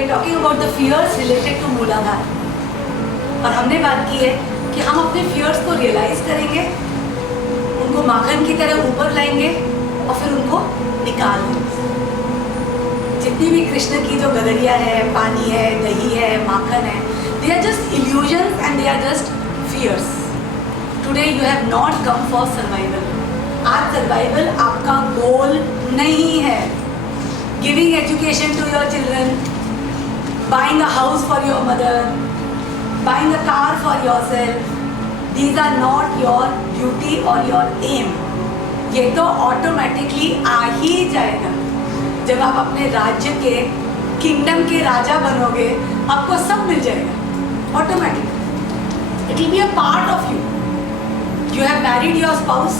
we are talking about the fears related to मूलाधार, और हमने बात की है कि हम अपने fears को realize करेंगे, उनको माखन की तरह ऊपर लाएंगे और फिर उनको निकाल देंगे। जितनी भी कृष्ण की जो गगरिया है, पानी है, दही है, माखन है, they are just illusions and they are just fears. Today you have not come for survival. आज सर्वाइवल आपका गोल नहीं है। Giving education to your children, buying a house for your mother, buying a car for yourself, these are not your duty और your aim. ये तो automatically आ ही जाएगा जब आप अपने राज्य के, किंगडम के राजा बनोगे, आपको सब मिल जाएगा automatically. It will be a part of you. You have married your spouse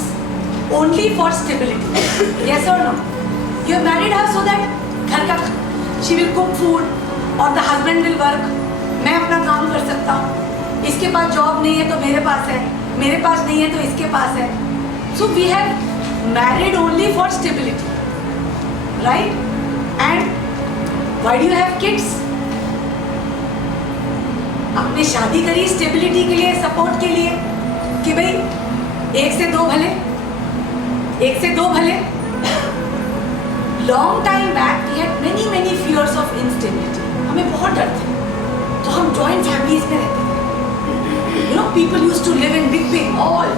only for stability. Yes or no? You have married her so that घर का she will cook food और the husband will work. मैं अपना काम कर सकता हूँ। इसके पास जॉब नहीं है तो मेरे पास है, मेरे पास नहीं है तो इसके पास है. So we have married only for stability, right? And why do you have kids? आपने शादी करी स्टेबिलिटी के लिए, सपोर्ट के लिए, कि भाई एक से दो भले, एक से दो भले. Long time back we had many many fears of instability. हमें बहुत डर थे, तो हम जॉइंट फैमिलीज में रहते थे. You know, people used to live in big all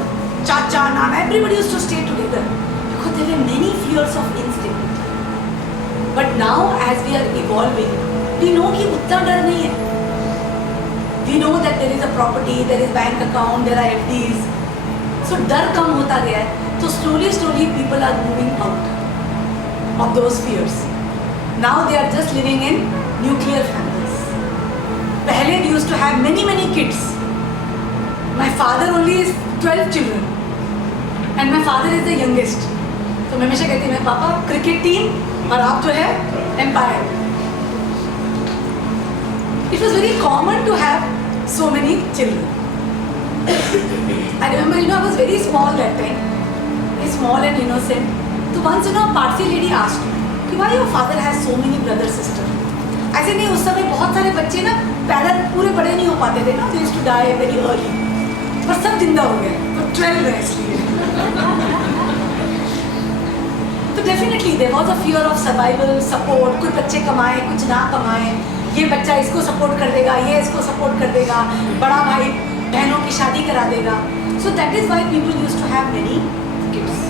chacha nana, everybody used to stay together because there were many fears of instability. But now as we are evolving, we know कि उतना डर नहीं है. We know that there is a property, there is bank account, there are FDs. So डर कम होता गया है. तो slowly people are moving out of those fears. Now they are just living in nuclear families. पहले we used to have many kids. My father only is 12 children, and my father is the youngest. तो मैं हमेशा कहती हूँ, पापा cricket team और आप जो है empire. It was very common to have so many children. I remember, I was very small that time, very small and innocent. So once, a Parsi lady asked me, why your father has so many brothers, sisters? ऐसे नहीं, उस समय बहुत सारे बच्चे ना पैदा पूरे बड़े नहीं हो पाते थे ना, they used to die very early. पर सब जिंदा हो गए, तो 12 है इसलिए. तो definitely there was a fear of survival, support. कुछ बच्चे कमाए, कुछ ना कमाए. ये बच्चा इसको सपोर्ट कर देगा, ये इसको सपोर्ट कर देगा, बड़ा भाई बहनों की शादी करा देगा. So that is why people used to have many kids.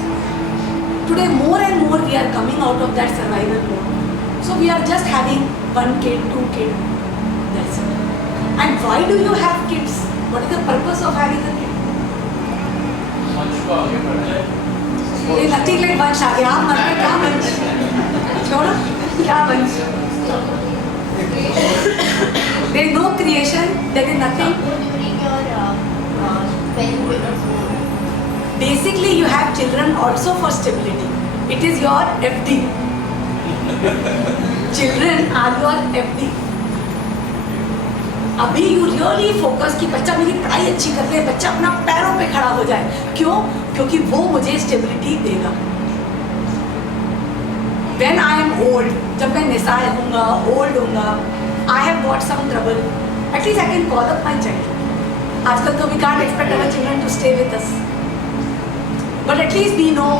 Today more and more we are coming out of that survival mode. So we are just having 1 kid, 2 kid. That's it. And why do you have kids? What is the purpose of having a kid? Nothing like वंश आ गया. आप मर के क्या वंश? छोड़ो, क्या वंश? There is no creation, there is nothing. Basically, you have children also for stability. It is your FD. Children are your FD. अभी you really focus कि बच्चा मेरी पढ़ाई अच्छी कर ले, बच्चा अपना पैरों पे खड़ा हो जाए. क्यों? क्योंकि वो मुझे स्टेबिलिटी देगा. When I am old, जब मैं निसाय हूँगा, old हूँगा, I have got some trouble. At least I can call up my child. आजकल तो we can't expect our children to stay with us. But at least we know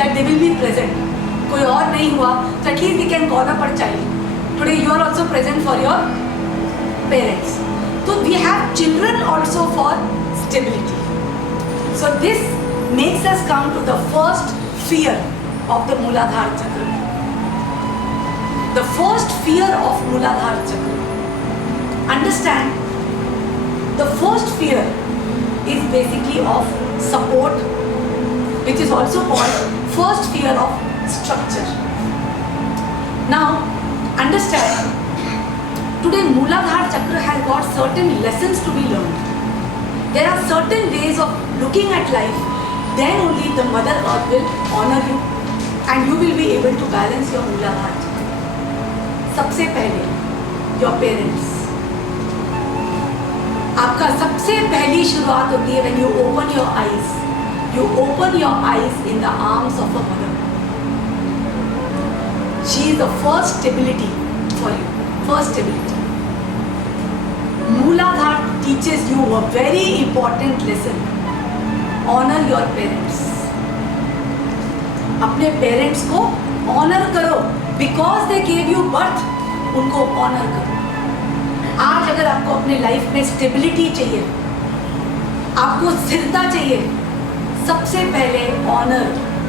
that they will be present. कोई और नहीं हुआ, so at least we can call up our child. Today you are also present for your parents. So we have children also for stability. So this makes us come to the first fear of the Mooladhara Chakra. The first fear of Mooladhara Chakra. Understand, the first fear is basically of support, which is also called first fear of structure. Now, understand, today Mooladhara Chakra has got certain lessons to be learned. There are certain ways of looking at life. Then only the Mother Earth will honor you and you will be able to balance your Mooladhara Chakra. सबसे पहले your parents. आपका सबसे पहली शुरुआत होती है when you open your eyes. You open your eyes in the arms of a mother. She is the first stability for you, First stability. Mooladhara teaches you a very important lesson. Honor your parents. अपने parents को honour करो, because they gave you birth. उनको honour करो. आज अगर आपको अपने life में स्टेबिलिटी चाहिए, आपको स्थिरता चाहिए, सबसे पहले honour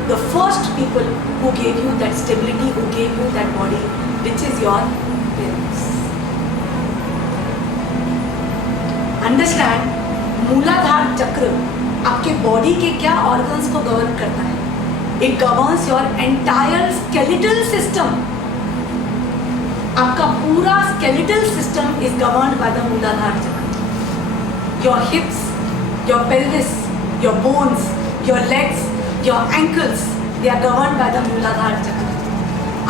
the first people who gave you that stability, who gave you that body, which is your parents. Understand, मूलाधार चक्र आपके बॉडी के क्या ऑर्गन्स को गवर्न करता है. It governs your entire skeletal system. आपका पूरा skeletal system is governed by the Mooladhara chakra. Your hips, your pelvis, your bones, your legs, your ankles, they are governed by the Mooladhara chakra.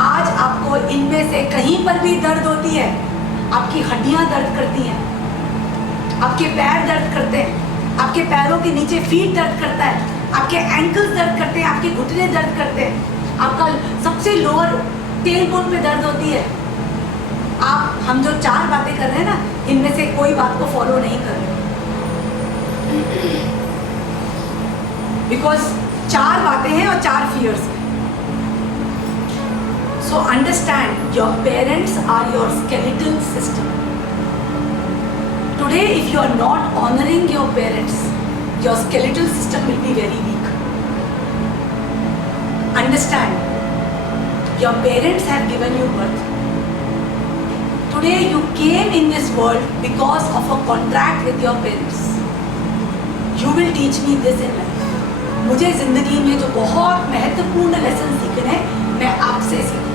आज आपको इनमें से कहीं पर भी दर्द होती है, आपकी हड्डियां दर्द करती हैं, आपके पैर दर्द करते हैं, आपके पैरों के नीचे फीट दर्द करता है, आपके एंकल्स दर्द करते हैं, आपके घुटने दर्द करते हैं, आपका सबसे लोअर टेल बोन पे दर्द होती है. आप हम जो 4 बातें कर रहे हैं ना, इनमें से कोई बात को फॉलो नहीं कर रहे, बिकॉज 4 बातें हैं और 4 फियर्स हैं. So understand, your parents are your skeletal system. Today, if you are not honoring your parents, your skeletal system will be very weak. Understand, your parents have given you birth. Today you came in this world because of a contract with your parents. You will teach me this in life. मुझे जिंदगी में जो बहुत महत्वपूर्ण lesson सीखने हैं, मैं आपसे सीखूंगा.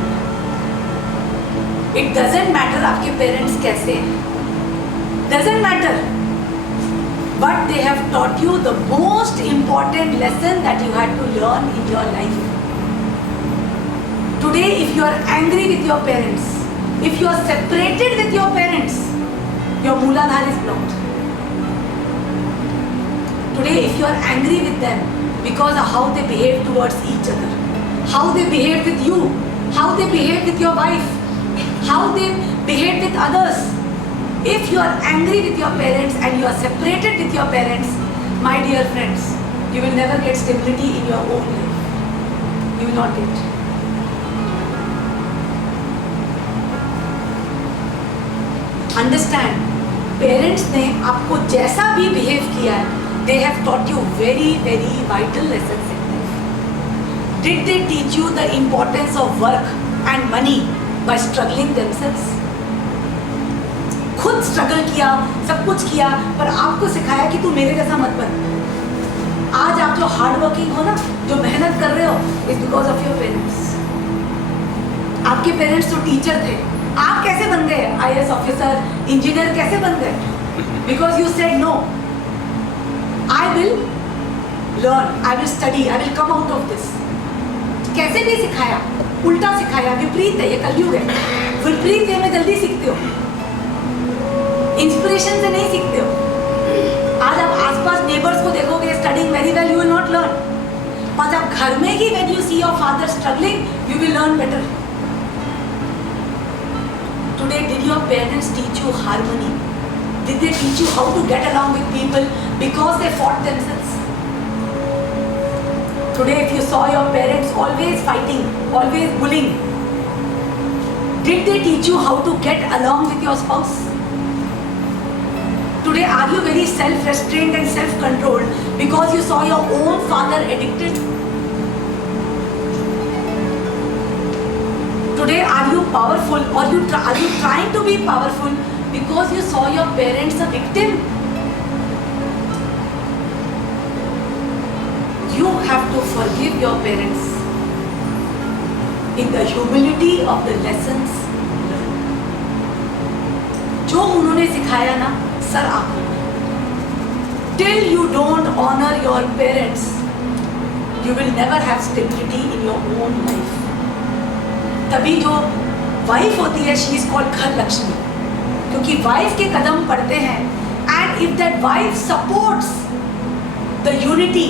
It doesn't matter आपके पेरेंट्स कैसे हैं. Doesn't matter. But they have taught you the most important lesson that you had to learn in your life. Today, if you are angry with your parents, if you are separated with your parents, your Mooladhara is blocked. Today, if you are angry with them because of how they behave towards each other, how they behave with you, how they behave with your wife, how they behave with others, if you are angry with your parents and you are separated with your parents, my dear friends, you will never get stability in your own life. You will not get. Understand, parents ने आपको जैसा भी behave किया है, they have taught you very, very vital lessons in life. Did they teach you the importance of work and money by struggling themselves? खुद struggle किया, सब कुछ किया, पर आपको सिखाया कि तू मेरे जैसा मत बन. आज आप जो हार्ड वर्किंग हो ना, जो मेहनत कर रहे हो, is because of your parents. आपके पेरेंट्स तो टीचर थे, आप कैसे बन गए IAS ऑफिसर, इंजीनियर कैसे बन गए? Because you said no, I will learn, I will study, I will come out of this. कैसे भी सिखाया, उल्टा सिखाया, विपरीत है, ये कलयुग है. विपरीत है में जल्दी सीखते हो, इंस्पिरेशन से नहीं सीखते हो. आज आप आसपास नेबर्स को देखोगे studying very well, you will not learn. पर जब घर में ही when you see your father struggling, you will learn better. Today, did your parents teach you harmony? Did they teach you how to get along with people because they fought themselves? Today, if you saw your parents always fighting, always bullying, did they teach you how to get along with your spouse? Today, are you very self-restrained and self-controlled because you saw your own father addicted? Today, are you powerful or are you trying to be powerful because you saw your parents a victim? You have to forgive your parents in the humility of the lessons जो उन्होंने सिखाया ना, sir आंखों में. Till you don't honor your parents, you will never have stability in your own life. तभी जो wife होती है, she is called घर लक्ष्मी, क्योंकि वाइफ के कदम पड़ते हैं. And if that wife supports the unity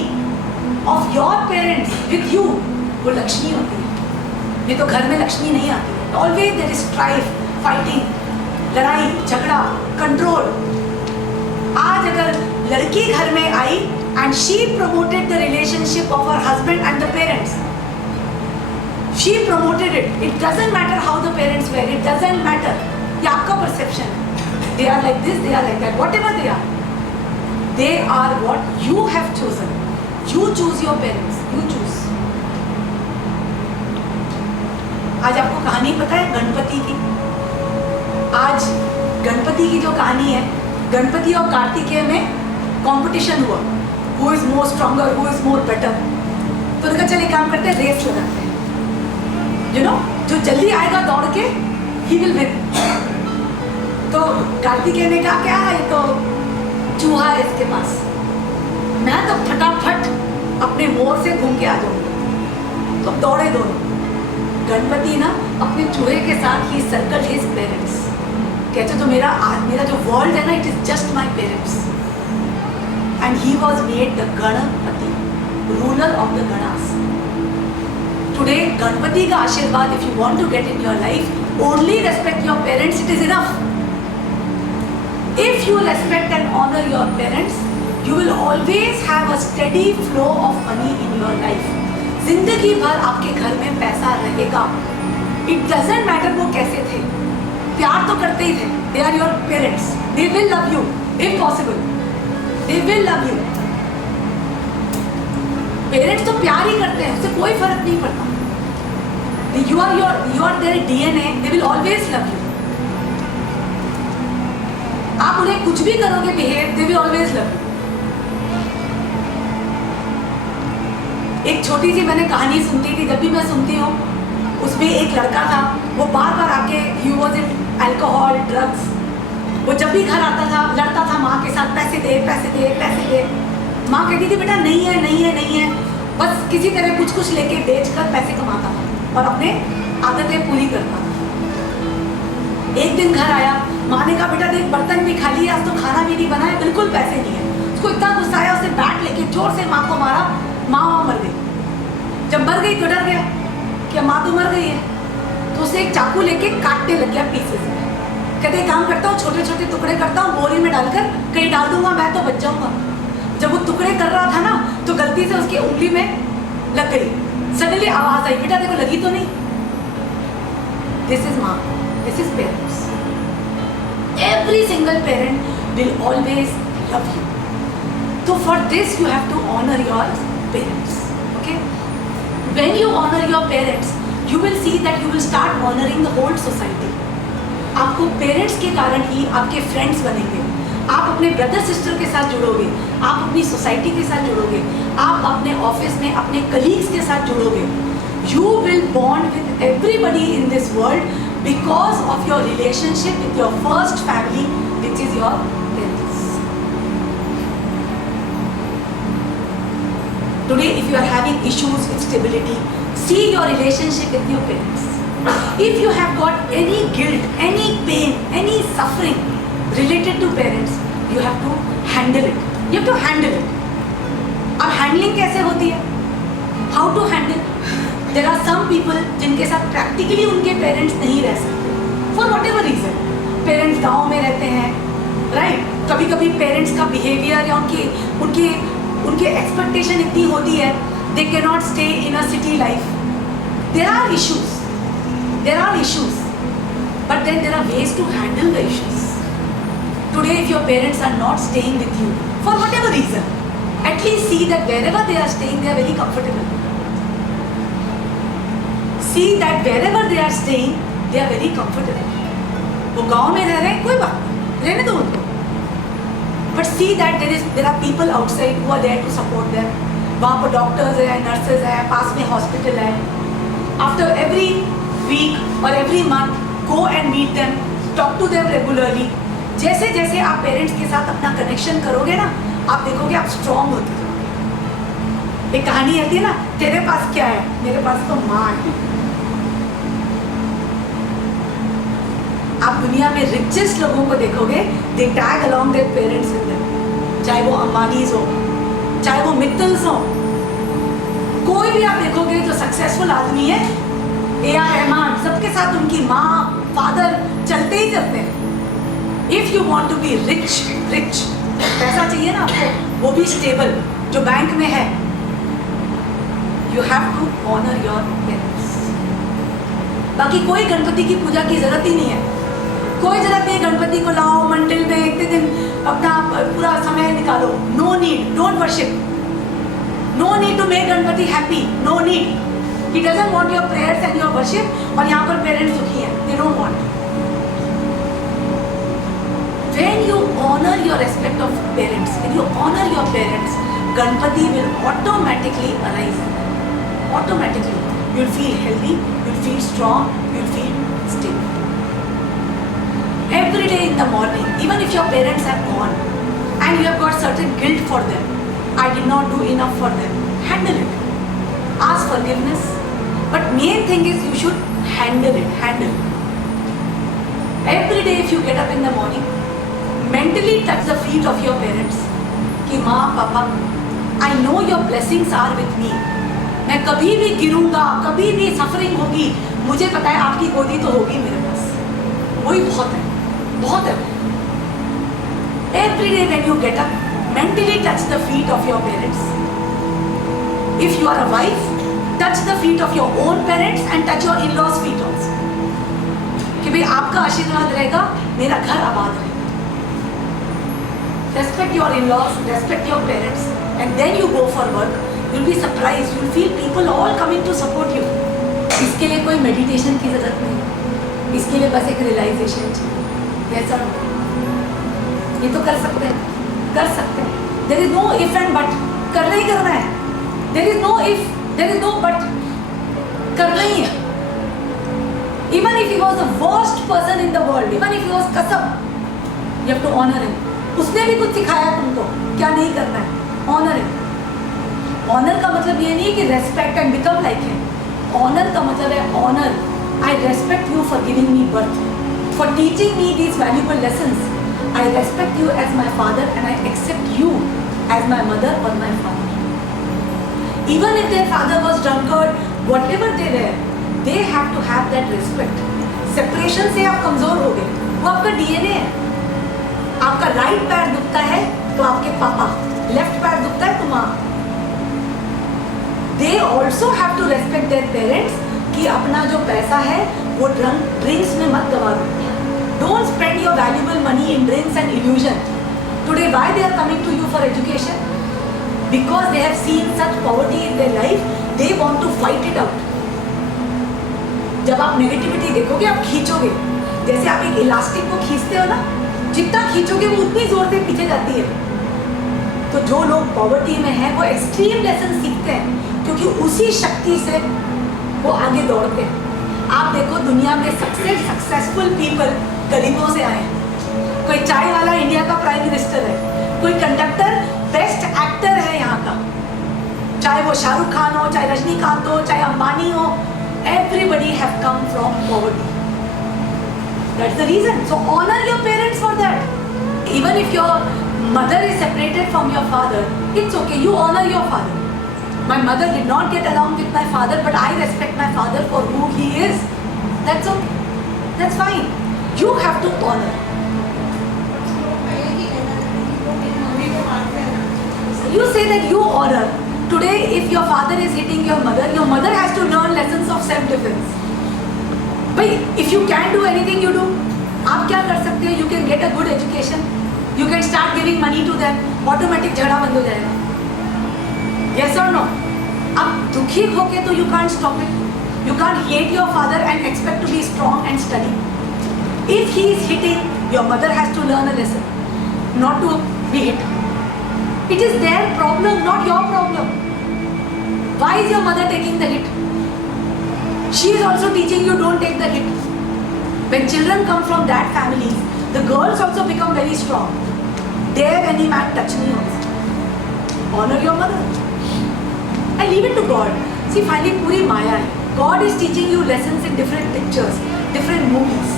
of your parents with you, वो लक्ष्मी होती है. नहीं तो घर में लक्ष्मी नहीं आती है. Always there is strife, fighting. लड़ाई झगड़ा, कंट्रोल। आज अगर लड़की घर में आई and she promoted the relationship of her husband and the parents, she promoted it. It doesn't matter how the parents were, it doesn't matter. ये आपका perception है. They are like this, they are like that, whatever they are what you have chosen. You choose your parents, you choose. आज आपको कहानी पता है गणपति की? आज गणपति की जो कहानी है, गणपति और कार्तिकेय में कंपटीशन हुआ, who is more stronger, who is more better. तो उनका चलिए काम करते हैं, रेस लगाते हैं, you know, जो जल्दी आएगा दौड़ के he will win. तो कार्तिकेय ने कहा क्या ये तो चूहा है इसके पास, मैं तो फटाफट अपने मोर से घूम के आ जाऊंगा. तो दौड़े दोनों. गणपति ना अपने चूहे के साथ ही सर्कल हिज पेरेंट्स, कहते तो मेरा जो वर्ल्ड है ना, it is just my parents. And he was made the Ganpati, ruler of the Ganas. Today Ganpati का आशीर्वाद, if you want to get in your life, only respect your parents, it is enough. If you respect and honour your parents, you will always have a steady flow of money in your life. जिंदगी भर आपके घर में पैसा रहेगा. It doesn't matter वो कैसे थे, प्यार तो करते ही थे. They are your parents. They will love you if possible. They will love you. Parents तो प्यार ही करते हैं, उससे कोई फर्क नहीं पड़ता. You are their DNA. They will always love you. आप उन्हें कुछ भी करोगे behave, they will alwaज love you. एक छोटी सी मैंने कहानी सुनती थी, जब भी मैं सुनती हूँ, उसमें एक लड़का था, वो बार बार आके he was in alcohol drugs. वो जब भी घर आता था लड़ता था माँ के साथ, पैसे दे पैसे दे पैसे दे. माँ कहती थी बेटा नहीं है नहीं है नहीं है, बस किसी तरह कुछ कुछ लेके बेच कर पैसे कमाता था और अपने आदतें पूरी करता था. एक दिन घर आया, माँ ने कहा बेटा देख बर्तन भी खाली है, आज तो खाना भी नहीं बना है, बिल्कुल पैसे नहीं है. उसको इतना गुस्सा आया, उसने बैट लेके जोर से माँ को मारा. माँ मर गई. जब मर गई तो डर गया कि माँ तो मर गई है, तो उसे एक चाकू लेके काटने लग गया पीसेस में. कहते काम करता हूँ, छोटे छोटे टुकड़े करता हूँ, बोरी में डालकर कहीं डाल दूंगा, मैं तो बच जाऊंगा. जब वो टुकड़े कर रहा था ना, तो गलती से उसकी उंगली में लग गई. सडनली आवाज आई, बेटा देखो लगी तो नहीं. दिस इज माँ, this is parents. Every single parent will always love you. So for this you have to honor your parents. Okay? When you honor your parents, you will see that you will start honoring the whole society. आपको parents के कारण ही आपके friends बनेंगे, आप अपने brother sister के साथ जुड़ोगे, आप अपनी सोसाइटी के साथ जुड़ोगे, आप अपने ऑफिस में अपने कलीग्स के साथ जुड़ोगे. You will bond with everybody in this world because of your relationship with your first family, which is your parents. Today, if you are having issues with stability, see your relationship with your parents. If you have got any guilt, any pain, any suffering related to parents, you have to handle it. You have to handle it. अब handling कैसे होती है? How to handle? There are some people जिनके साथ practically उनके parents नहीं रह सकते, for whatever reason. Parents गाँव में रहते हैं, right? कभी कभी parents का behavior या उनकी एक्सपेक्टेशन इतनी होती है, they can not stay in a city life. There are issues, but then there are ways to handle the issues. Today if your parents are not staying with you for whatever reason, at least see that wherever they are staying they are very comfortable. See that wherever they are staying they are very comfortable. वो गाँव में रह रहे हैं, कोई बात नहीं, रहने दो उनको. But see that there are people outside who are there to support them. वहाँ पर डॉक्टर्स हैं, नर्सेज हैं, पास में हॉस्पिटल है. After every week or every month, go and meet them, talk to them regularly. जैसे जैसे आप पेरेंट्स के साथ अपना कनेक्शन करोगे ना, आप देखोगे आप स्ट्रॉन्ग होते जाओगे. एक कहानी आती है ना, तेरे पास क्या है, मेरे पास तो माँ है. आप दुनिया में रिचेस्ट लोगों को देखोगे, they tag along their parents with them. चाहे वो अंबानीज हो, चाहे वो मित्तल्स हो, कोई भी आप देखोगे जो सक्सेसफुल आदमी है, ए आर रहमान, सबके साथ उनकी माँ फादर चलते ही चलते हैं. If you want to be rich, पैसा चाहिए ना आपको, वो भी स्टेबल, जो बैंक में है, you have to honor your parents. बाकी कोई गणपति की पूजा की जरूरत ही नहीं है, कोई जरूरत नहीं गणपति को लाओ मंदिर में एक दिन अपना पूरा समय निकालो. No need, don't worship. No need to make Ganpati happy. No need. He doesn't want your prayers and your worship. और यहाँ पर parents दुखी हैं. They don't want. When you honor your respect of parents, when you honor your parents, Ganpati will automatically arise. Automatically, you'll feel healthy, you'll feel strong, you'll feel stable. Every day in the morning, even if your parents have gone and you have got certain guilt for them, I did not do enough for them, handle it. Ask forgiveness. But main thing is you should handle it, handle. Every day if you get up in the morning, mentally touch the feet of your parents. कि माँ पापा, I know your blessings are with me. मैं कभी भी गिरूंगा, कभी भी suffering होगी, मुझे पता है आपकी गोदी तो होगी मेरे पास. वही बहुत है, बहुत है. Every day when you get up, mentally touch the feet of your parents. If you are a wife, touch the feet of your own parents and touch your in-laws' feet also. कि भाई आपका आशीर्वाद रहेगा, मेरा घर आबाद रहेगा. Respect your in-laws, respect your parents, and then you go for work. You'll be surprised. You'll feel people all coming to support you. इसके लिए कोई meditation की जरूरत नहीं. इसके लिए बस एक realization चाहिए. Yes or no? ये तो कर सकते हैं, कर सकते हैं. There is no if and but. करना ही करना है. There is no if, there is no but. करना ही है. Even if he was the worst person in the world, even if he was Kasab, you have to honor him. उसने भी कुछ सिखाया तुमको, क्या नहीं करना है. Honor him. Honor का मतलब ये नहीं कि respect and become like him. Honor का मतलब है honor. I respect you for giving me birth, for teaching me these valuable lessons. I respect you as my father and I accept you as my mother or my father. Even if their father was drunkard, whatever they were, they have to have that respect. Separation से आप कमजोर हो गए, वो आपका DNA है. आपका right पैर दुखता है तो आपके पापा, लेफ्ट पैर दुखता है तो माँ. They also have to respect their parents कि अपना जो पैसा है वो ड्रिंक्स में मत गवा दो. Don't spend your valuable money in drinks and illusion. Today why they are coming to you for education? Because they have seen such poverty in their life, they want to fight it out. जब आप negativity देखोगे आप खींचोगे, जैसे आप एक elastic को खींचते हो ना, जितना खींचोगे वो उतनी जोर से पीछे जाती है. तो जो लोग पॉवर्टी में हैं वो एक्सट्रीम लेसन सीखते हैं क्योंकि उसी शक्ति से वो आगे दौड़ते हैं. आप देखो दुनिया में सबसे सक्सेसफुल पीपल गरीबों से आए. कोई चाय वाला इंडिया का प्राइम मिनिस्टर है, कोई कंडक्टर बेस्ट एक्टर है यहाँ का, चाहे वो शाहरुख खान हो, चाहे रजनीकांत हो, चाहे अंबानी हो. Everybody have come from poverty. That's the reason. So honor your parents for that. Even if your mother is separated from your father, it's okay. You honor your father. My mother did not get along with my father, but I respect my father for who he is. That's okay. That's fine. You have to honor. You say that you honor. Today, if your father is hitting your mother has to learn lessons of self-defense. भाई, if you can't do anything, you do. आप क्या कर सकते हो? You can get a good education. You can start giving money to them. Automatic झगड़ा बंद हो जाएगा. Yes or no? अब दुखी होके तो you can't stop it. You can't hate your father and expect to be strong and study. If he is hitting, your mother has to learn a lesson, not to be hit. It is their problem, not your problem. Why is your mother taking the hit? She is also teaching you don't take the hit. When children come from that family, the girls also become very strong. Dare any man touch me also. Honor your mother. And leave it to God. See, finally, puri maya hai. God is teaching you lessons in different pictures, different movies.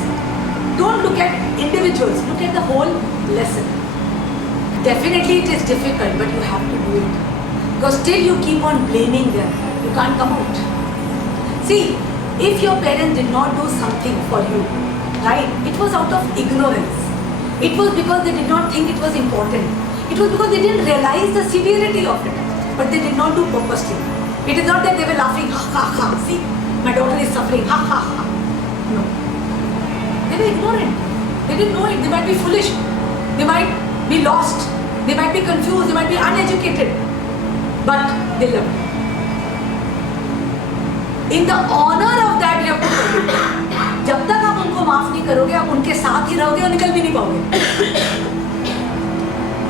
Don't look at individuals, look at the whole lesson. Definitely it is difficult, but you have to do it. Because till you keep on blaming them, you can't come out. See, if your parents did not do something for you, right, it was out of ignorance. It was because they did not think it was important. It was because they didn't realize the severity of it. But they did not do purposely. It is not that they were laughing, ha ha ha, see, my daughter is suffering, ha ha ha. No. They were ignorant. They didn't know it. They might be foolish. They might be lost. They might be confused. They might be uneducated. But they loved it. In the honor of that you have to forgive. जब तक आप उनको माफ नहीं करोगे, आप उनके साथ ही रहोगे और निकल भी नहीं पाओगे.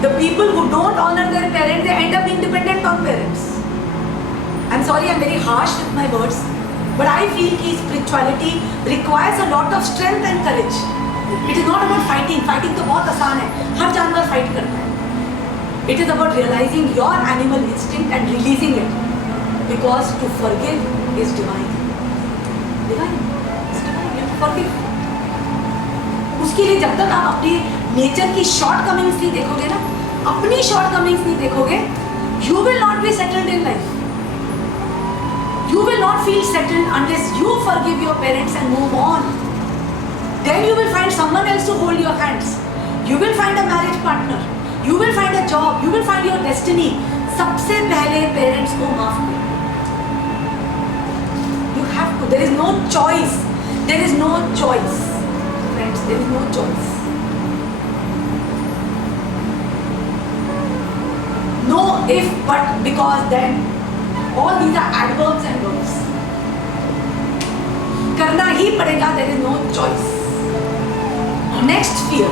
The people who don't honor their parents, they end up independent on parents. I'm sorry, I'm very harsh with my words, but I feel that spirituality requires a lot of strength and courage. It is not about fighting. Fighting तो बहुत आसान है. हर जानवर fight करता है. It is about realizing your animal instinct and releasing it, because to forgive is divine. Divine. It's divine. You have to forgive. उसके लिए जब तक आप अपनी नेचर की शॉर्ट कमिंग्स नहीं देखोगे ना, अपनी शॉर्ट कमिंग्स नहीं देखोगे, you will not be settled in life. You will not feel settled unless you forgive your parents and move on. Then you will find someone else to hold your hands. You will find a marriage partner. You will find a job. You will find your destiny. सबसे पहले parents को माफ करो. You have to. There is no choice. There is no choice. Friends, there is no choice. No if, but, because, then. All these are adverbs and verbs. करना ही पड़ेगा. There is no choice. Next fear.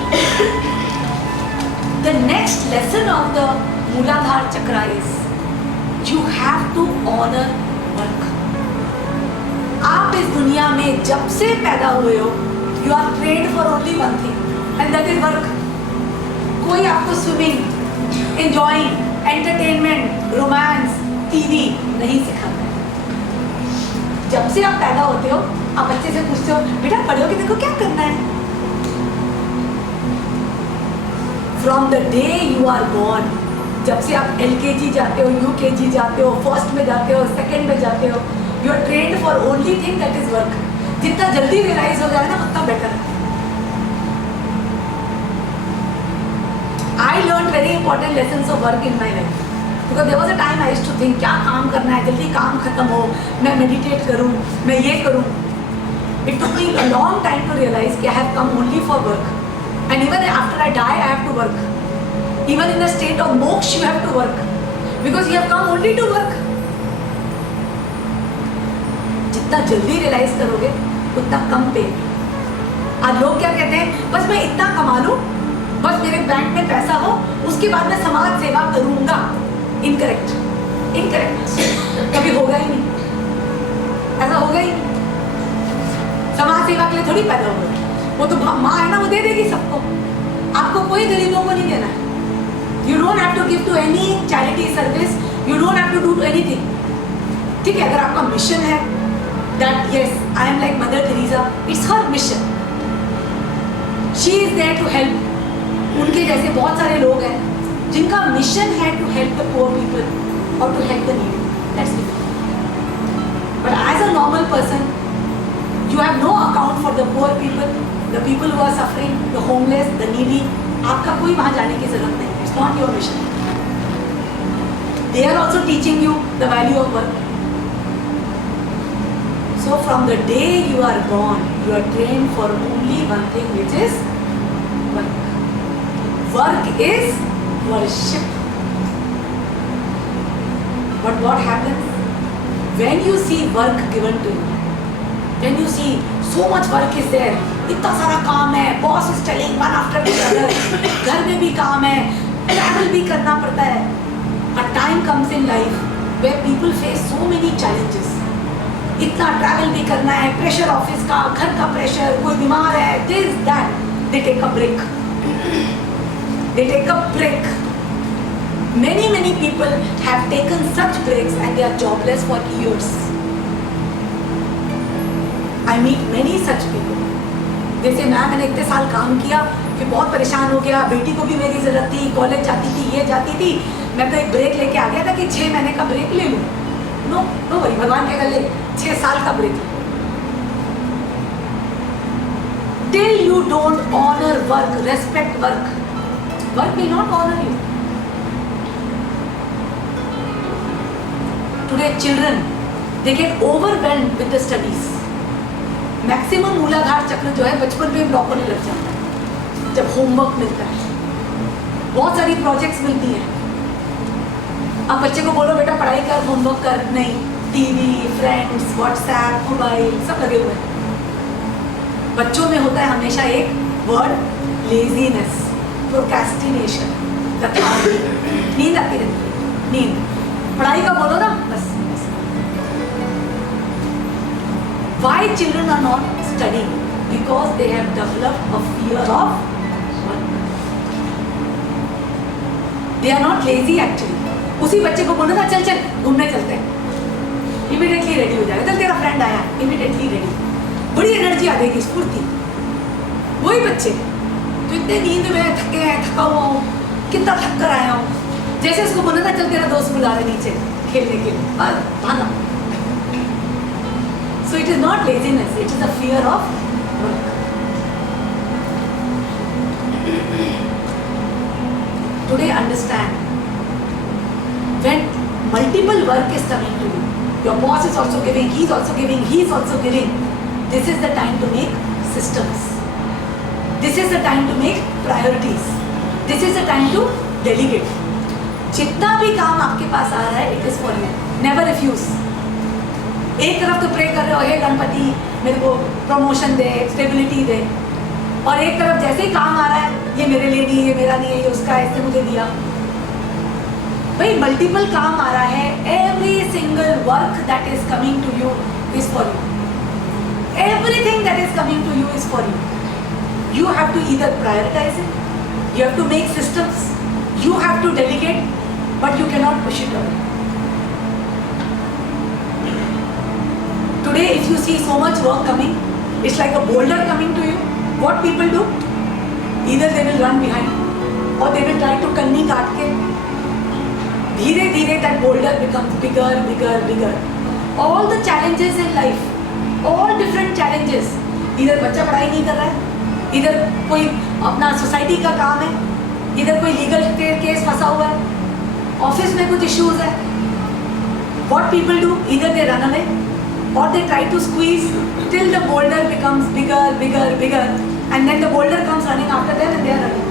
The next lesson of the Mooladhara Chakra is you have to honor work. आप इस दुनिया में जब से पैदा हुए हो, you are trained for only one thing, and that is work. कोई आपको swimming, enjoying, entertainment, romance, TV नहीं सिखाता. जब से आप पैदा होते हो, आप बच्चे से पूछते हो, बेटा पढ़ोगे, देखो क्या करना है. From the day you are born, जब से आप LKG जाते हो, UKG जाते हो, फर्स्ट में जाते हो, सेकेंड में जाते हो, you are trained for only thing, that is work. जितना जल्दी रियलाइज हो जाए ना, उतना बेटर है. I learned very important lessons of work in my life, because there was a time I used to think क्या काम करना है, जल्दी काम खत्म हो, मैं मेडिटेट करूँ, मैं ये करूँ. It took me a long time to realize कि I have come only for work, and even after I die I have to work. Even in the state of moksha you have to work, because you have come only to work. जितना जल्दी realise करोगे उतना कम पे. आज लोग क्या कहते हैं, बस मैं इतना कमा लूं, बस मेरे बैंक में पैसा हो, उसके बाद मैं समाज सेवा करूंगा. इनकरेक्ट. इनकरेक्ट. कभी होगा ही नहीं. ऐसा होगा ही नहीं. समाज सेवा के लिए थोड़ी पैदा होगा. वो तो माँ है ना, वो दे देगी सबको. आपको कोई गरीबों को नहीं देना है. You don't have to give to any charity service. You don't have to do anything. ठीक है, अगर आपका मिशन है that yes, I am like Mother Teresa, it's her mission. She is there to help. उनके जैसे बहुत सारे लोग हैं जिनका मिशन है to help the poor people or to help the needy. That's it. But as a normal person, you have no account for the poor people, the people who are suffering, the homeless, the needy. आपका कोई वहाँ जाने की जरूरत नहीं. It's not your mission. They are also teaching you the value of work. So from the day you are born, you are trained for only one thing, which is work. Work is worship. But what happens when you see work given to you? When you see so much work is there, इतना सारा काम है, boss is telling one after the other, घर में भी काम है, travel भी करना पड़ता है. A time comes in life where people face so many challenges. इतना ट्रैवल भी करना है, प्रेशर ऑफिस का, घर का प्रेशर, कोई बीमार है, this that. They take a break. They take a break. many people have taken such breaks and they are jobless for years. I meet many such people. जैसे मैंने इतने साल काम किया फिर बहुत परेशान हो गया, बेटी को भी मेरी ज़रूरत थी, कॉलेज जाती थी, ये जाती थी, मैं तो एक ब्रेक लेके आ गया था कि 6 महीने का ब्रेक ले लूँ. नो वही भगवान के गले 6 साल का break. Till you don't honor work, respect work, work will not honor you. Today children, they get overwhelmed with the studies. Maximum मूलाधार चक्र जो है बचपन में ब्लॉक होने लग जाता है जब होमवर्क मिलता है, बहुत सारी प्रोजेक्ट्स मिलती हैं. अब बच्चे को बोलो बेटा पढ़ाई कर, होमवर्क कर, नहीं, टीवी, फ्रेंड्स, व्हाट्सएप, मोबाइल सब लगे हुए हैं. बच्चों में होता है हमेशा एक वर्ड, लेजीनेस, प्रोक्रेस्टिनेशन, नींद आती रहती है, नींद. पढ़ाई का बोलो ना बस. Why children are not studying? Because they have developed a fear of work. They are not lazy actually. उसी बच्चे को बोलो ना चल चल घूमने चलते हैं, इमीडिएटली रेडी हो जाएगा. चल तेरा फ्रेंड आया, इमीडिएटली रेडी, बड़ी एनर्जी आ जाएगी, स्फूर्ति. वही बच्चे जो इतने नींद में थके हैं, थका हुआ हूँ, कितना थक कर आया हूँ, जैसे उसको बोलो ना चल तेरा दोस्त बुला रहे नीचे खेलने के लिए, भागा. So it is not laziness, it is a fear of work. Today understand, when multiple work is coming to you, your boss is also giving, he is also giving, he is also giving, this is the time to make systems. This is the time to make priorities. This is the time to delegate. जितना भी काम आपके पास आ रहा है, it is for you. Never refuse. एक तरफ तो pray कर रहे हो, हे गणपति मेरे को प्रमोशन दे, स्टेबिलिटी दे, और एक तरफ जैसे ही काम आ रहा है, ये मेरे लिए नहीं, ये मेरा नहीं है, ये उसका है, इसने मुझे दिया. भाई मल्टीपल काम आ रहा है. Every single work that is coming to you is for you. Everything that is coming to you is for you. You have to either prioritize it, you have to make systems, you have to delegate, but you cannot push it away. Today if you see so much work coming, it's like a boulder coming to you. What people do? Either they will run behind or they will try to kanni kaat ke. धीरे धीरे that boulder becomes bigger, bigger, bigger. All the challenges in life, all different challenges. इधर बच्चा पढ़ाई नहीं कर रहा है, इधर कोई अपना सोसाइटी का काम है, इधर कोई लीगल केस फंसा हुआ है, ऑफिस में कुछ इश्यूज है. What people do? Either they run away or they try to squeeze till the boulder becomes bigger, bigger, bigger, and then the boulder comes running after them and they are running.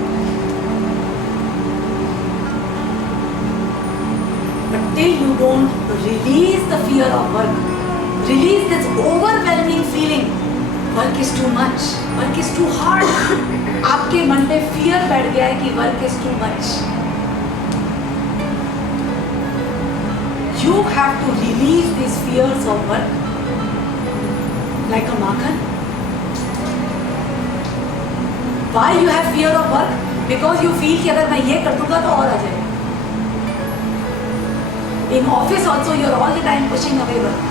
But till you don't release the fear of work, release this overwhelming feeling, work is too much, work is too hard. आपके मन में fear बैठ गया है कि work is too much. You have to release these fears of work like a makhan. Why you have fear of work? Because you feel कि अगर मैं ये कर दूँगा तो और आ जाएगा. In office also you are all the time pushing away work.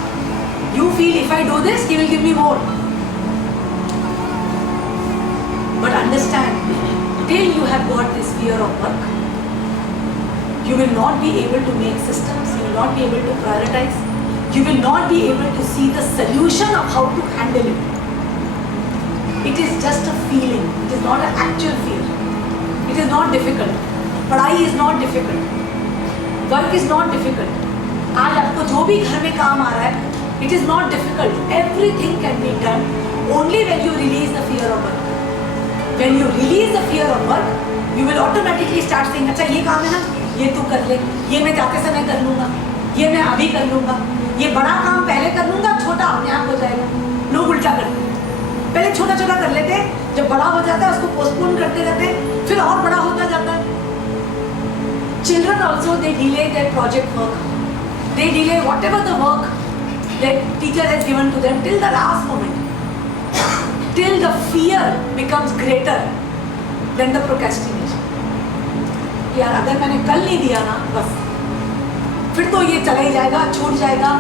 You feel if I do this, he will give me more. But understand, till you have got this fear of work, you will not be able to make systems, you will not be able to prioritize, you will not be able to see the solution of how to handle it. It is just a feeling, it is not an actual fear. It is not difficult. पढ़ाई is not difficult. Work is not difficult. आज आपको जो भी घर में काम आ रहा है, it is not difficult. Everything can be done only when you release the fear of work. When you release the fear of work, you will automatically start saying, अच्छा ये काम है ना, ये तू कर ले, ये मैं जाते समय कर लूँगा, ये मैं अभी कर लूँगा, ये बड़ा काम पहले कर लूँगा, छोटा अपने आप हो जाएगा. लोग उल्टा करते हैं, पहले छोटा छोटा कर लेते हैं, जब बड़ा हो जाता है उसको पोस्टपोन करते रहते हैं, फिर और बड़ा होता जाता है. Children also, they delay their project work, they delay whatever the work that teacher has given to them till the last moment, till the fear becomes greater than the procrastination. यार अगर मैंने कल नहीं दिया ना, बस फिर तो ये चला ही जाएगा, छूट जाएगा,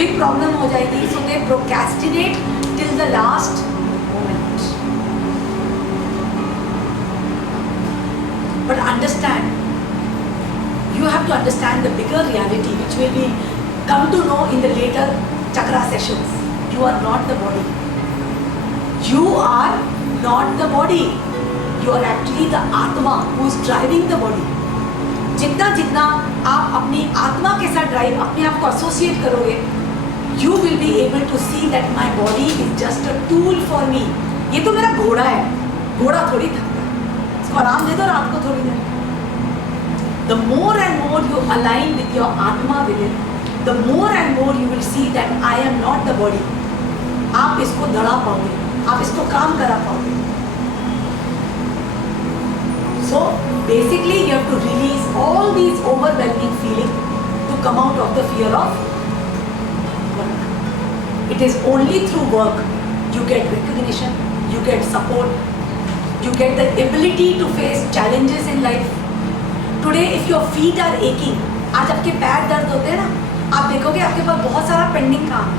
बिग प्रॉब्लम हो जाएगी. So they procrastinate till the last moment. But understand, you have to understand the bigger reality which will be come to know in the later chakra sessions. You are not the body. You are not the body. You are actually the Atma who is driving the body. जितना जितना आप अपनी आत्मा के साथ drive अपने आप को एसोसिएट करोगे, you will be able to see that my body is just a tool for me. ये तो मेरा घोड़ा है, घोड़ा थोड़ी थकता है, इसको आराम दे दो रात को थोड़ी देर. The more and more you align with your Atma within, the more and more you will see that I am not the body. आप इसको दड़ा पाओगे, आप इसको काम करा पाओगे. So basically you have to release all these overwhelming feelings to come out of the fear of work. It is only through work you get recognition, you get support, you get the ability to face challenges in life. Today if your feet are aching, आज आपके पैर दर्द होते हैं ना, आप देखोगे आपके पास बहुत सारा पेंडिंग काम है.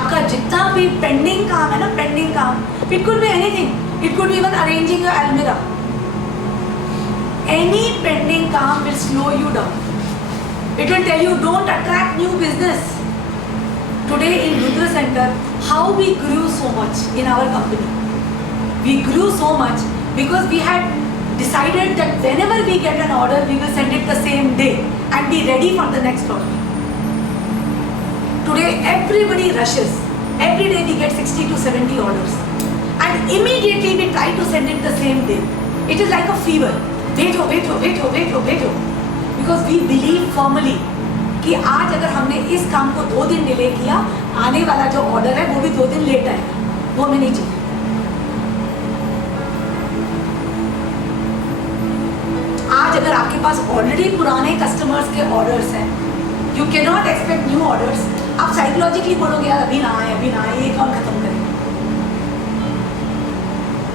आपका जितना भी पेंडिंग काम है ना, पेंडिंग काम, it could be anything. It could be even arranging your almirah. Any pending काम will slow you down. It will tell you don't attract new business. Today in Rudra Center, how we grew so much in our company. We grew so much because we had decided that whenever we get an order, we will send it the same day and be ready for the next order. Today everybody rushes. Every day we get 60 to 70 orders. And immediately we try to send it the same day. It is like a fever. wait. Because we believe firmly कि आज अगर हमने इस काम को 2 दिन delay किया, आने वाला जो ऑर्डर है वो भी 2 दिन लेट आएगा. वो हमें नहीं चाहिए. आज अगर आपके पास ऑलरेडी पुराने कस्टमर्स के ऑर्डर्स हैं, you can not expect new orders. आप साइकोलॉजिकली बोलोगे यार अभी ना आए, ये कौन खत्म करेगा.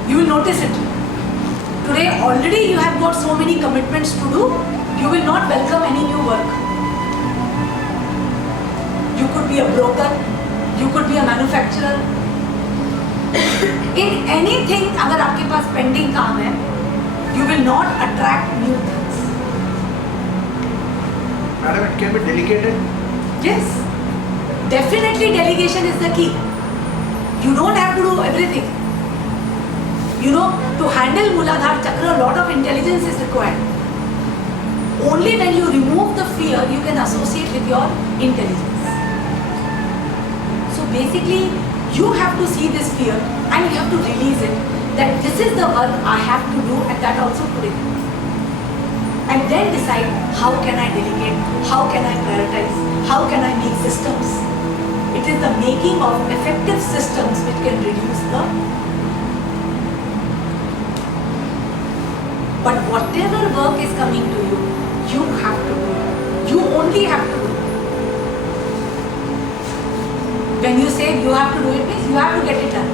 You will notice it. Today already you have got so many commitments to do, you will not welcome any new work. You could be a broker, you could be a manufacturer. In anything अगर आपके पास pending काम है, you will not attract new things. Madam, it can be delegated? Yes. Definitely delegation is the key. You don't have to do everything. You know, to handle Mooladhara Chakra, a lot of intelligence is required. Only when you remove the fear, you can associate with your intelligence. So basically, you have to see this fear and you have to release it. That this is the work I have to do and that also today. And then decide how can I delegate, how can I prioritize, how can I make systems. It is the making of effective systems which can reduce the. But whatever work is coming to you, you have to do it. You only have to do it. When you say you have to do it, means you have to get it done.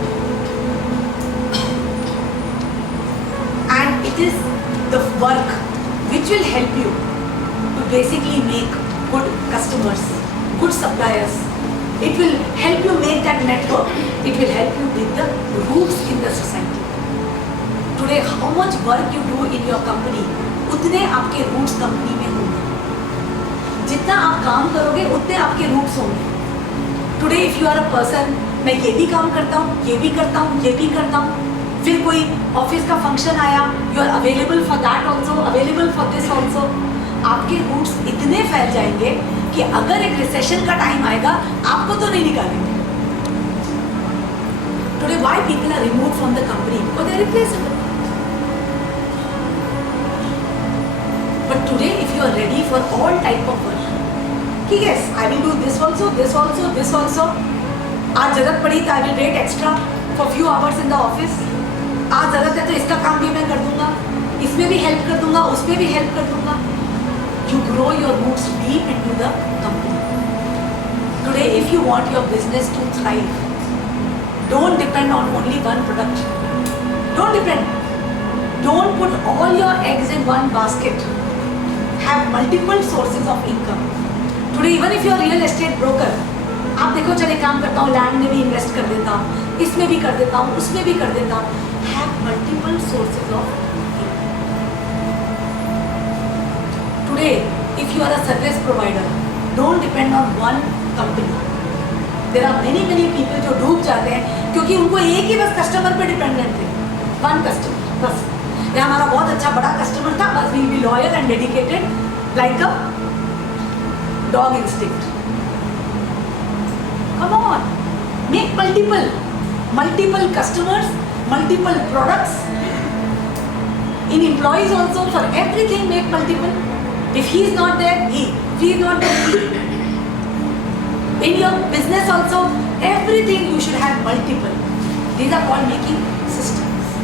And it is the work which will help you to basically make good customers, good suppliers. It will help you make that network. It will help you with the roots in the society. Today, how much work you do in your company, उतने आपके roots company में होंगे. जितना आप काम करोगे, उतने आपके roots होंगे. Today, if you are a person, मैं ये भी काम करता हूँ, ये भी करता हूँ, ये भी करता हूँ. फिर कोई ऑफिस का फंक्शन आया, you are available for that also, available for this also. आपके roots इतने फैल जाएंगे कि अगर एक रिसेशन का टाइम आएगा, आपको तो नहीं निकालेंगे. Today, why people are removed from the company? Because they are replaceable. But today, if you are ready for all type of work, कि yes, I will do this also, this also, this also. आज जरूरत पड़ी तो I will wait extra for few hours in the office. आज जरूरत है तो इसका काम भी मैं कर दूँगा, इसमें भी help कर दूँगा, उसमें भी help कर दूँगा. You grow your roots deep into the company. Today, if you want your business to thrive, don't depend on only one product. Don't depend. Don't put all your eggs in one basket. Have multiple sources of income. Today, even if you are real estate broker, आप देखो चले काम करता हूँ, land में भी invest कर देता हूँ, इसमें भी कर देता हूँ, उसमें भी कर देता हूँ. Have multiple sources of income. Today, if you are a service provider, don't depend on one company. There are many many people जो डूब जाते हैं क्योंकि उनको एक ही बस कस्टमर पे डिपेंडेंट थे, वन कस्टमर बस। ये हमारा बहुत अच्छा बड़ा कस्टमर था, बस we be loyal and dedicated like a dog instinct. Come on, make multiple customers, multiple products. In employees also, for everything make multiple. If he is not there, he. If he is not there, he. In your business also, everything you should have multiple. These are called making systems.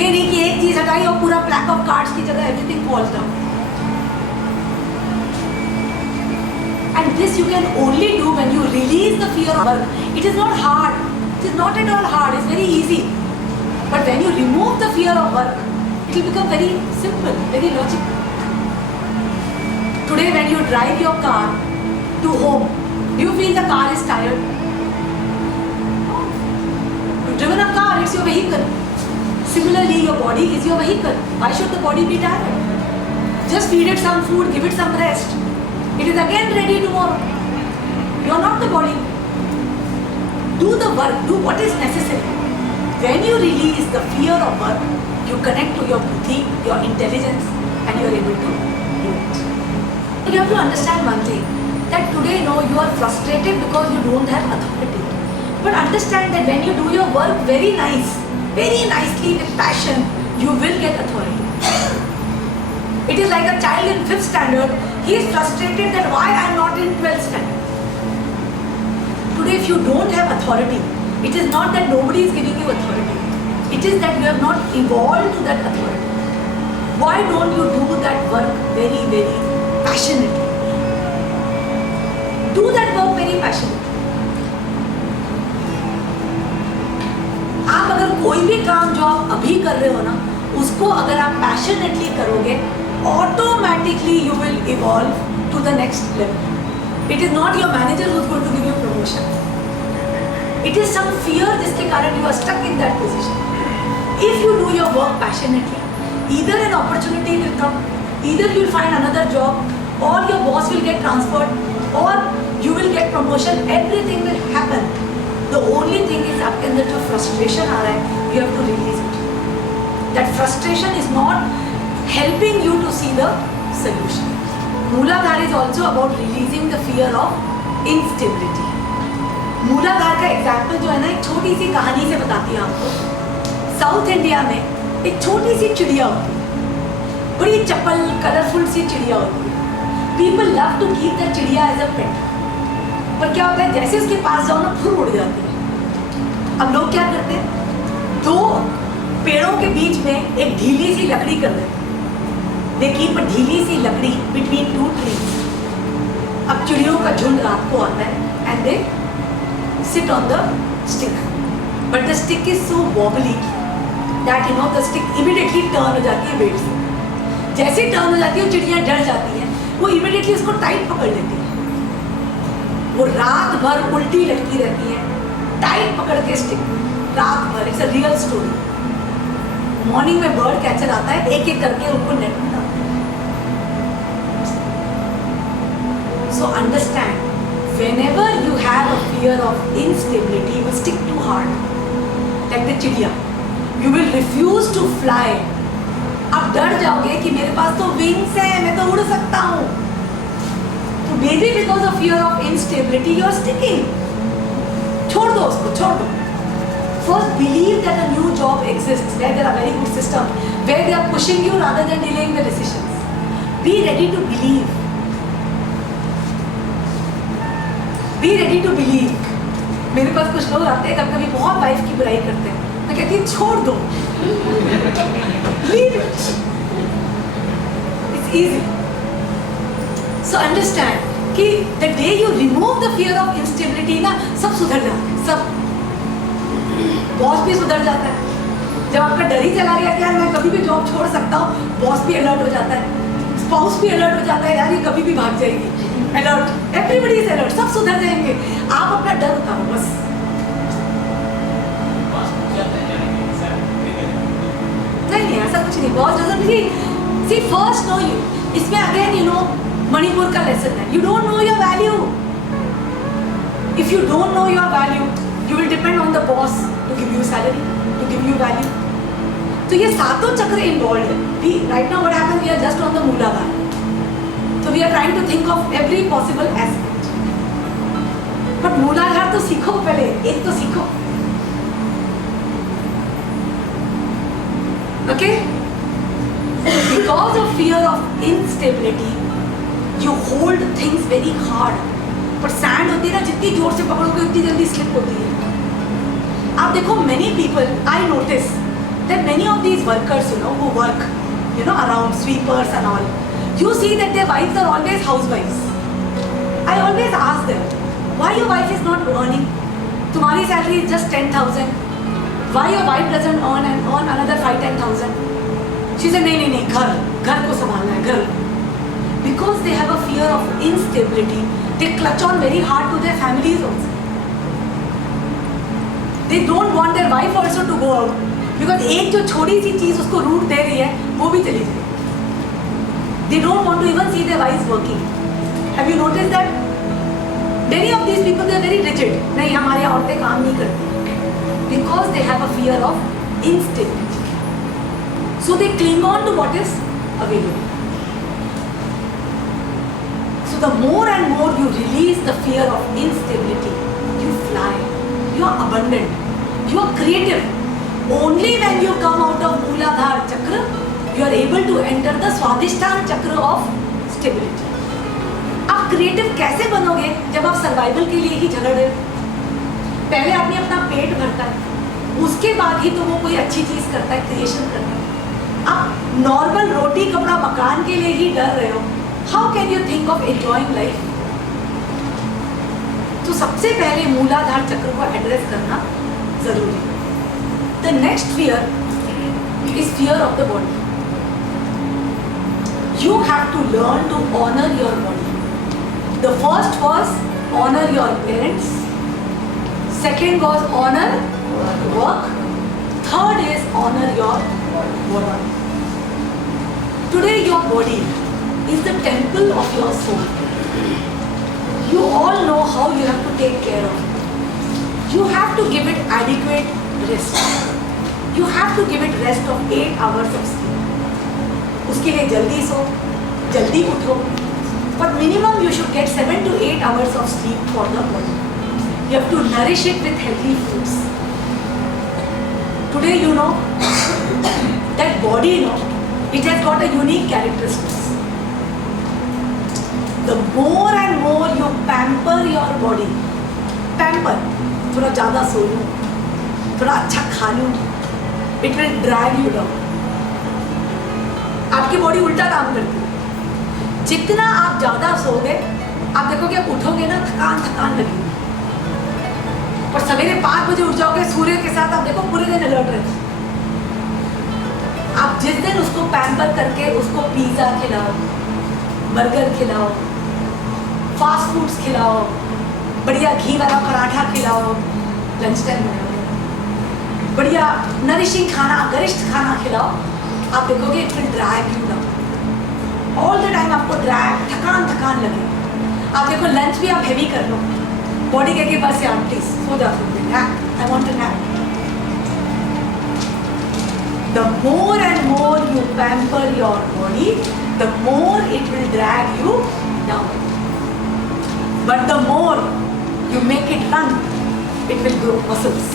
ये नहीं कि एक चीज हटाई और पूरा pack of cards की जगह everything falls down. And this you can only do when you release the fear of work. It is not hard. It is not at all hard. It's very easy. But when you remove the fear of work, it will become very simple, very logical. Today when you drive your car to home, do you feel the car is tired? You've driven a car, it's your vehicle. Similarly, your body is your vehicle. Why should the body be tired? Just feed it some food, give it some rest. It is again ready tomorrow. You are not the body. Do the work, do what is necessary. When you release the fear of work, you connect to your buddhi, your intelligence, and you are able to do it. You have to understand one thing, that today no, you are frustrated because you don't have authority. But understand that when you do your work very nicely with passion, you will get authority. It is like a child in 5th standard, he is frustrated that why I am not in 12th standard. Today if you don't have authority, it is not that nobody is giving you authority. It is that you have not evolved to that authority. Why don't you do that work very passionately? Do that work very passionately. आप अगर कोई भी काम जो आप अभी कर रहे हो ना, उसको अगर आप passionately करोगे, automatically you will evolve to the next level. It is not your manager who is going to give you promotion. It is some fear जिसके कारण you are stuck in that position. If you do your work passionately, either an opportunity will come, either you will find another job, or your boss will get transferred, or you will get promotion. Everything will happen. The only thing is आपके अंदर जो frustration आ रहा है, you have to release it. That frustration is not helping you to see the solution. मूलाधार is also about releasing the fear of instability. मूलाधार का example जो है ना, एक छोटी सी कहानी से बताती है आपको। साउथ इंडिया में एक छोटी सी चिड़िया होती है, बड़ी चप्पल कलरफुल सी चिड़िया होती है। People love to keep the chidiya as a pet. पर क्या होता है, जैसे उसके पास जाओ ना, फुर उड़ जाती है। अब लोग क्या करते हैं, 2 पेड़ों के बीच में एक ढीली सी लकड़ी कर देते हैं। They keep a ढीली सी लकड़ी between 2 trees. अब चिड़ियों का झुंड रात को आता है and they sit on the stick. But the stick is so wobbly that the stick immediately turn हो जाती है weight से. जैसे टर्न हो जाती है, चिड़ियाँ डर जाती हैं, वो immediately उसको टाइट पकड़ लेती है। वो रात भर उल्टी लटकी रहती है, टाइट पकड़ के स्टिक रात भर। It's a real story. Morning में बर्ड कैचर आता है, एक एक करके उनको नेट में डालता है। So understand, whenever you have a fear of instability, you will stick too hard, like the चिड़िया। You will refuse to fly. आप डर जाओगे कि मेरे पास तो विंग्स हैं, मैं तो उड़ सकता हूँ। तो maybe because of fear of instability, you are sticking. छोड़ दो उसको, छोड़ दो। First, believe that a new job exists where there are very good systems, where they are pushing you rather than delaying the decisions. Be ready to believe. Be ready to believe. मेरे पास कुछ लोग आते हैं, कभी-कभी बहुत wife की बुराई करते हैं। मैं कहती हूँ छोड़ दो, leave it. It's easy. So understand कि the day you remove the fear of instability ना, सब सुधर जाता है, सब। बॉस भी सुधर जाता है। जब आपका डर ही चला गया कि यार मैं कभी भी जॉब छोड़ सकता हूँ, बॉस भी अलर्ट हो जाता है, स्पाउस भी अलर्ट हो जाता है, यार ये कभी भी भाग जाएगी। अलर्ट, एवरीबडी इज अलर्ट, सब सुधर जाएंगे। आप अपना डर उतारो बस। नहीं ऐसा कुछ नहीं, boss doesn't see first know you. इसमें अगेन मणिपुर का लेसन है, you don't know your value. If you don't know your value, you will depend on the boss to give you salary, to give you value. तो ये सातों चक्र involved है. We right now what happens? We are just on the मूलाधार. So we are trying to think of every possible aspect. But मूलाधार तो सीखो पहले, एक तो सीखो. Okay? Because of fear of instability, you hold things very hard. पर sand होती है ना, जितनी जोर से पकड़ोगे उतनी जल्दी slip होती है. आप देखो, many people, I notice that many of these workers, who work, around sweepers and all, you see that their wives are always housewives. I always ask them, why your wife is not earning? तुम्हारी salary is just 10,000. Why your wife doesn't earn and earn another 5-10,000? She said, नहीं, घर को संभालना है, घर. Because they have a fear of instability, they clutch on very hard to their families also. They don't want their wife also to go out. Because एक जो छोटी सी चीज उसको रूट दे रही है, वो भी चली जाए. They don't want to even see their wives working. Have you noticed that? Many of these people, they are very rigid. नहीं, हमारी औरतें काम नहीं करती. Because they have a fear of instability. So they cling on to what is available. So the more and more you release the fear of instability, you fly. You are abundant. You are creative. Only when you come out of Mooladhara Chakra, you are able to enter the Swadhisthana Chakra of stability. आप creative कैसे बनोगे जब आप survival के लिए ही झगड़ रहे हो? पहले आदमी अपना पेट भरता है, उसके बाद ही तो वो कोई अच्छी चीज करता है, क्रिएशन करता है. आप नॉर्मल रोटी कपड़ा मकान के लिए ही डर रहे हो. How can you think of enjoying life? तो सबसे पहले मूलाधार चक्र को एड्रेस करना जरूरी है. The next fear is fear of the body. You have to learn to honor your body. The first was honor your parents. Second was honor work. Third is honor your body. Today your body is the temple of your soul. You all know how you have to take care of it. You have to give it adequate rest. You have to give it rest of 8 hours of sleep. उसके लिए जल्दी सो, जल्दी उठो. But minimum you should get 7 to 8 hours of sleep for the body. You have to nourish it with healthy foods. Today you know that body, it has got a unique characteristics. The more and more you pamper your body, pamper, थोड़ा ज़्यादा सो लूँ, थोड़ा अच्छा खा लूँ, it will drag you down. आपकी body उल्टा काम करती है. जितना आप ज़्यादा सोओगे, आप देखोगे आप उठोगे ना, थकान लगेगी. पर सवेरे 5 बजे उठ जाओगे सूर्य के साथ, आप देखो पूरे दिन अलर्ट रहते. आप जिस दिन उसको पैम्पर करके उसको पिज़्ज़ा खिलाओ, बर्गर खिलाओ, फास्ट फूड्स खिलाओ, बढ़िया घी वाला पराठा खिलाओ, लंच टाइम में बढ़िया नरिशिंग खाना, गरिष्ठ खाना खिलाओ, आप देखोगे it will drag you down. All the time आपको ड्रैग, थकान लगे. आप देखो लंच भी आप हैवी कर लो, बॉडी कहेगी बस यार प्लीज सो जाओ, I want to nap. The more and more you pamper your body, the more it will drag you down. But the more you make it run, it will grow muscles.